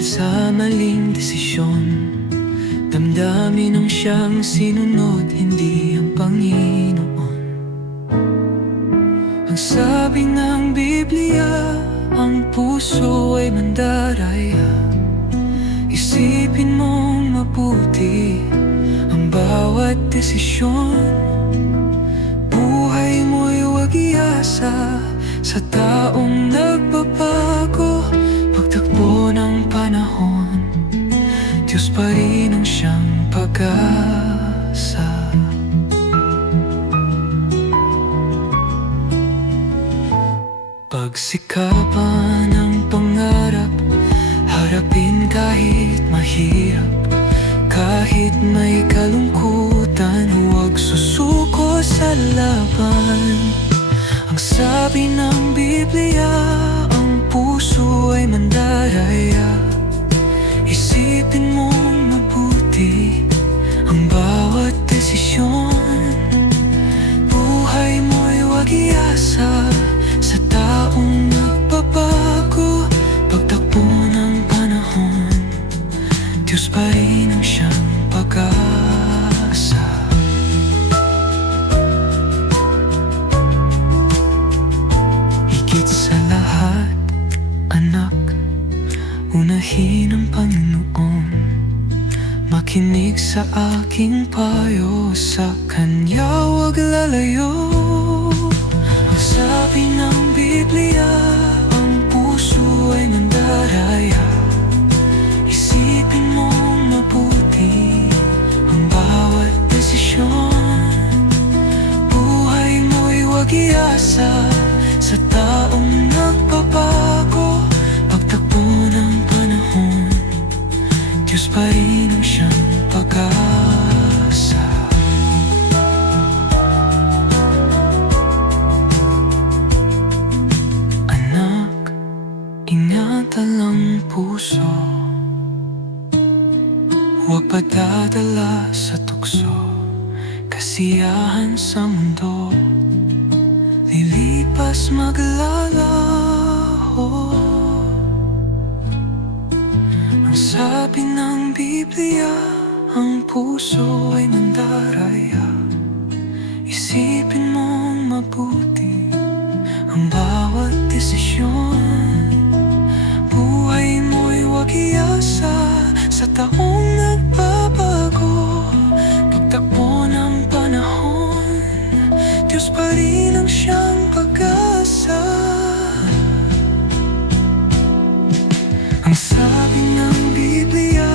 Dahil sa maling desisyon, damdamin ang siyang sinunod, hindi ang Panginoon. Ang sabi ng Biblia, ang puso ay mandaraya. Isipin mong mabuti ang bawat desisyon. Buhay mo'y huwag iasa sa taong nagbabago. Pagtakbo ng panahon, Diyos pa rin ang siyang pag-asa. Pagsikapan ang pangarap, harapin kahit mahirap. Kahit may kalungkutan, huwag susuko sa laban. Ang sabi ng Biblia, ang puso ay mandaraya. Isipin mong mabuti ang bawat desisyon. Buhay mo'y huwag iasa sa taong nagbabago. Pagtakbo ng panahon, Diyos pa rin ang siyang pag-asa. Higit sa lahat, anak, unahin ang Panginoon. Makinig sa aking payo, sa Kanya huwag lalayo. Ang sabi ng Biblia, ang puso ay mandaraya. Isipin mong mabuti ang bawat desisyon. Buhay mo'y huwag iasa sa taong nagbabago. Pagtakbo ng panahon, Diyos pa rin ang siyang pag-asa. Anak, ingatan ang puso, huwag padadala sa tukso. Kasiyahan sa mundo, lilipas maglalaho. Ang sabi ng Biblia, ang puso ay mandaraya. Isipin mong mabuti ang bawat desisyon. Buhay mo'y huwag iasa sa taong nagbabago. Pagtakbo ng panahon, Diyos pa rin ang siyang pag-asa. Ang sabi ng Biblia,